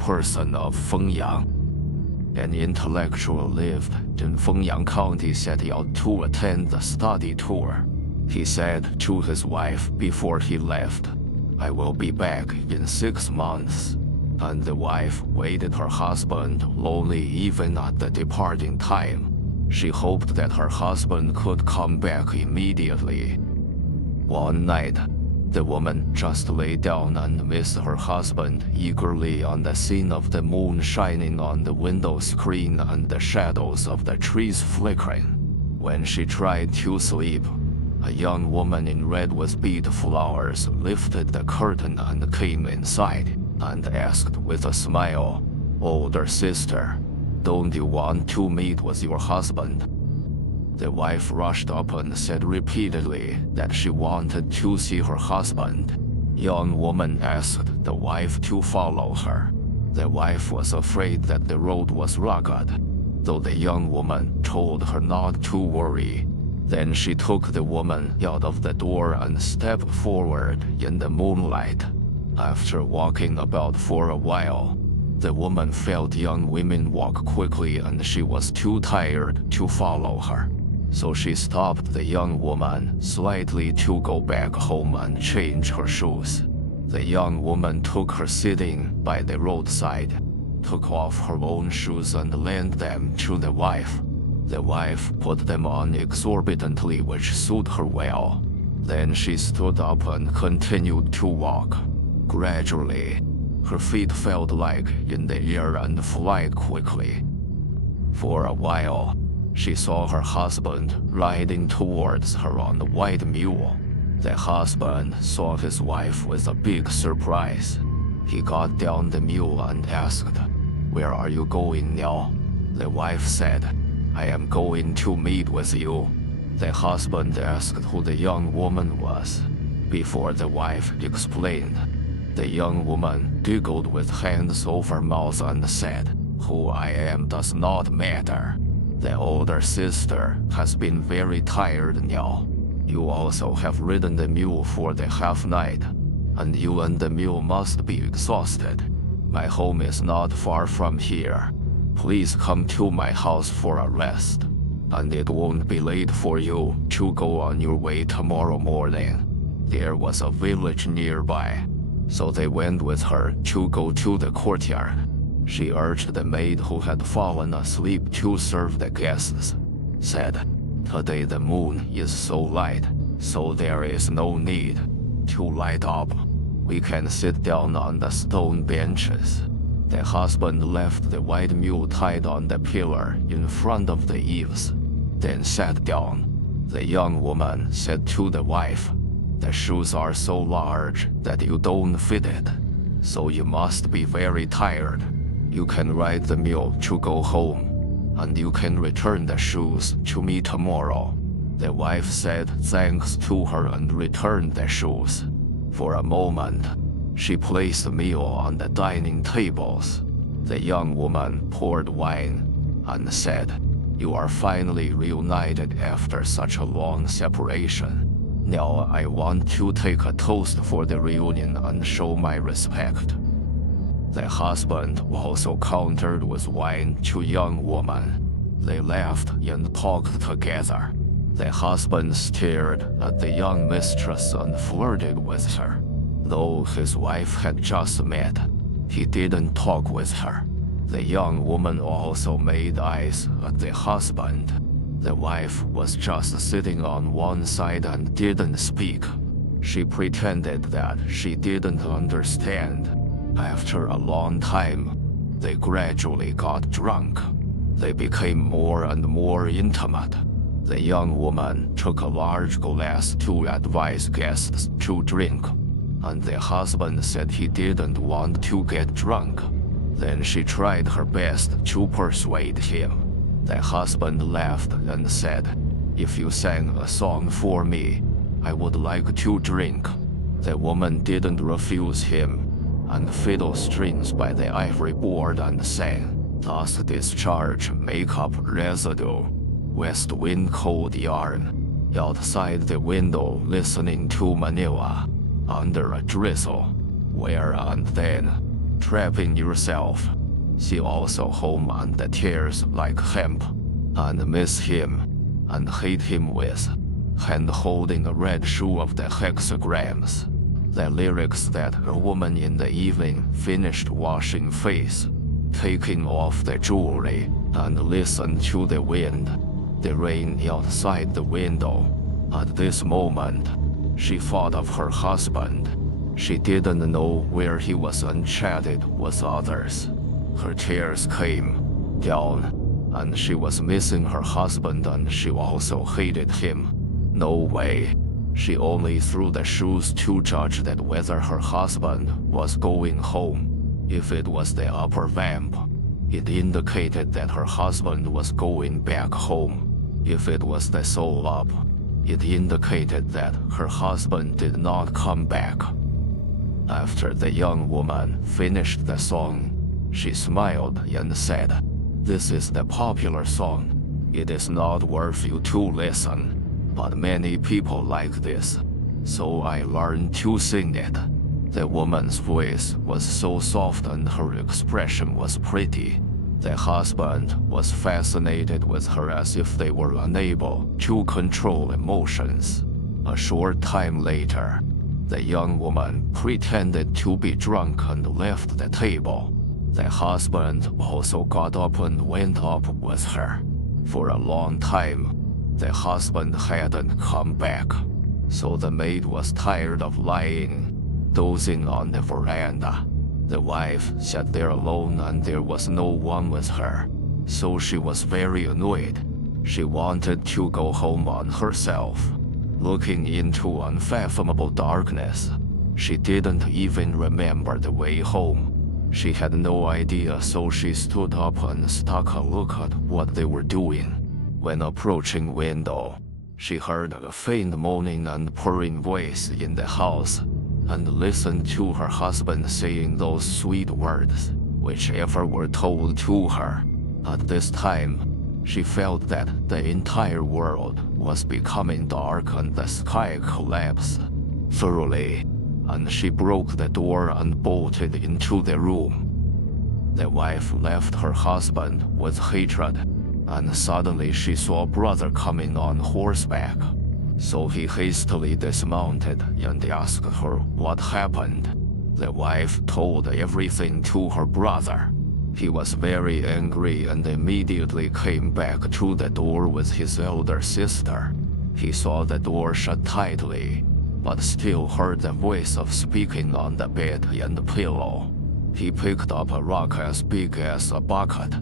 person of Fengyang. An intellectual lived in Fengyang County set out to attend the study tour. He said to his wife before he left, "I will be back in 6 months." And the wife waited her husband lonely even at the departing time. She hoped that her husband could come back immediately. One night, the woman just lay down and missed her husband eagerly on the scene of the moon shining on the window screen and the shadows of the trees flickering. When she tried to sleep, a young woman in red with bead flowers lifted the curtain and came inside and asked with a smile, "Older sister, don't you want to meet with your husband?" The wife rushed up and said repeatedly that she wanted to see her husband. Young woman asked the wife to follow her. The wife was afraid that the road was rugged, though the young woman told her not to worry. Then she took the woman out of the door and stepped forward in the moonlight. After walking about for a while, the woman felt young women walk quickly and she was too tired to follow her. So she stopped the young woman slightly to go back home and change her shoes. The young woman took her sitting by the roadside, took off her own shoes and lent them to the wife. The wife put them on exorbitantly, which suited her well. Then she stood up and continued to walk. Gradually, her feet felt like in the air and fly quickly. For a while, she saw her husband riding towards her on the white mule. The husband saw his wife with a big surprise. He got down the mule and asked, "Where are you going now?" The wife said, "I am going to meet with you." The husband asked who the young woman was. Before the wife explained, the young woman giggled with hands over mouth and said, "Who I am does not matter. The older sister has been very tired now. You also have ridden the mule for the half night, and you and the mule must be exhausted. My home is not far from here. Please come to my house for a rest, and it won't be late for you to go on your way tomorrow morning." There was a village nearby, so they went with her to go to the courtyard. She urged the maid who had fallen asleep to serve the guests, said, "Today the moon is so light, so there is no need to light up. We can sit down on the stone benches." The husband left the white mule tied on the pillar in front of the eaves, then sat down. The young woman said to the wife, "The shoes are so large that you don't fit it, so you must be very tired. You can ride the mule to go home, and you can return the shoes to me tomorrow." The wife said thanks to her and returned the shoes. For a moment, she placed the meal on the dining tables. The young woman poured wine and said, "You are finally reunited after such a long separation. Now I want to take a toast for the reunion and show my respect." The husband also countered with wine to young woman. They laughed and talked together. The husband stared at the young mistress and flirted with her. Though his wife had just met, he didn't talk with her. The young woman also made eyes at the husband. The wife was just sitting on one side and didn't speak. She pretended that she didn't understand. After a long time, they gradually got drunk. They became more and more intimate. The young woman took a large glass to advise guests to drink, and the husband said he didn't want to get drunk. Then she tried her best to persuade him. The husband laughed and said, "If you sang a song for me, I would like to drink." The woman didn't refuse him, and fiddle strings by the ivory board and sang, "Dust discharge makeup residue, west wind cold yarn, outside the window listening to Manila, under a drizzle, where and then." trapping yourself. She also home and the tears like hemp, and miss him, and hate him with, hand holding a red shoe of the hexagrams. The lyrics that a woman in the evening finished washing face, taking off the jewelry, and listened to the wind, the rain outside the window. At this moment, she thought of her husband. She didn't know where he was unchatted with others. Her tears came down, and she was missing her husband, and she also hated him. No way. She only threw the shoes to judge that whether her husband was going home. If it was the upper vamp, it indicated that her husband was going back home. If it was the soul up, it indicated that her husband did not come back. After the young woman finished the song, she smiled and said, "This is the popular song. It is not worth you to listen, but many people like this, so I learned to sing it." The woman's voice was so soft and her expression was pretty. The husband was fascinated with her as if they were unable to control emotions. A short time later, the young woman pretended to be drunk and left the table. The husband also got up and went up with her. For a long time, the husband hadn't come back, so the maid was tired of lying, dozing on the veranda. The wife sat there alone and there was no one with her, so she was very annoyed. She wanted to go home on herself. Looking into unfathomable darkness, she didn't even remember the way home. She had no idea, so she stood up and stuck a look at what they were doing. When approaching window, she heard a faint moaning and purring voice in the house, and listened to her husband saying those sweet words, whichever were told to her. At this time, she felt that the entire world was becoming dark and the sky collapsed thoroughly, and she broke the door and bolted into the room. The wife left her husband with hatred, and suddenly she saw brother coming on horseback. So he hastily dismounted and asked her what happened. The wife told everything to her brother. He was very angry and immediately came back to the door with his elder sister. He saw the door shut tightly, but still heard the voice of speaking on the bed and pillow. He picked up a rock as big as a bucket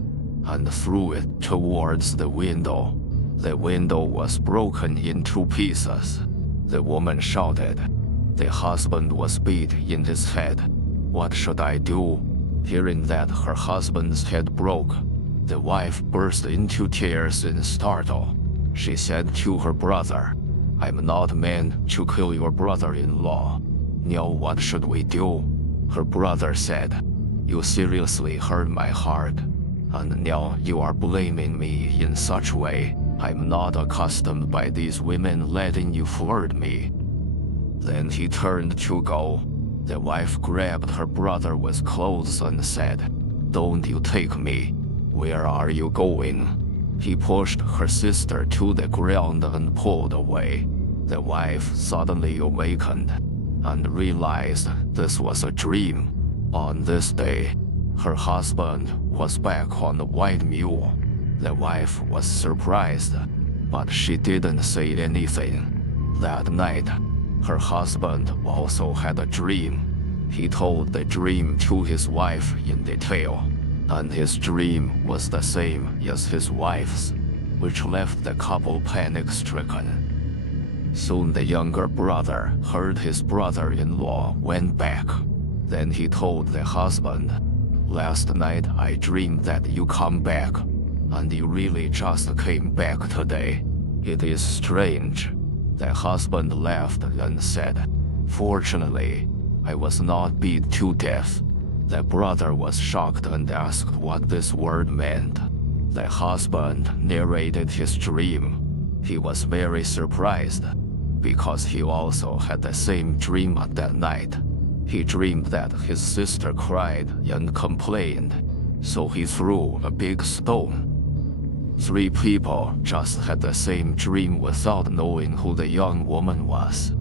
and threw it towards the window. The window was broken into pieces. The woman shouted. The husband was beat in his head. "What should I do?" Hearing that her husband's head broke, the wife burst into tears in startle. She said to her brother, "I'm not meant to kill your brother-in-law. Now what should we do?" Her brother said, "You seriously hurt my heart, and now you are blaming me in such way. I'm not accustomed by these women letting you flirt me." Then he turned to go. The wife grabbed her brother with clothes and said, "Don't you take me. Where are you going?" He pushed her sister to the ground and pulled away. The wife suddenly awakened and realized this was a dream. On this day, her husband was back on the white mule. The wife was surprised, but she didn't say anything. That night, her husband also had a dream. He told the dream to his wife in detail, and his dream was the same as his wife's, which left the couple panic-stricken. Soon the younger brother heard his brother-in-law went back. Then he told the husband, "Last night I dreamed that you come back, and you really just came back today. It is strange." The husband laughed and said, "Fortunately, I was not beat to death." The brother was shocked and asked what this word meant. The husband narrated his dream. He was very surprised, because he also had the same dream at that night. He dreamed that his sister cried and complained, so he threw a big stone. 3 people just had the same dream without knowing who the young woman was.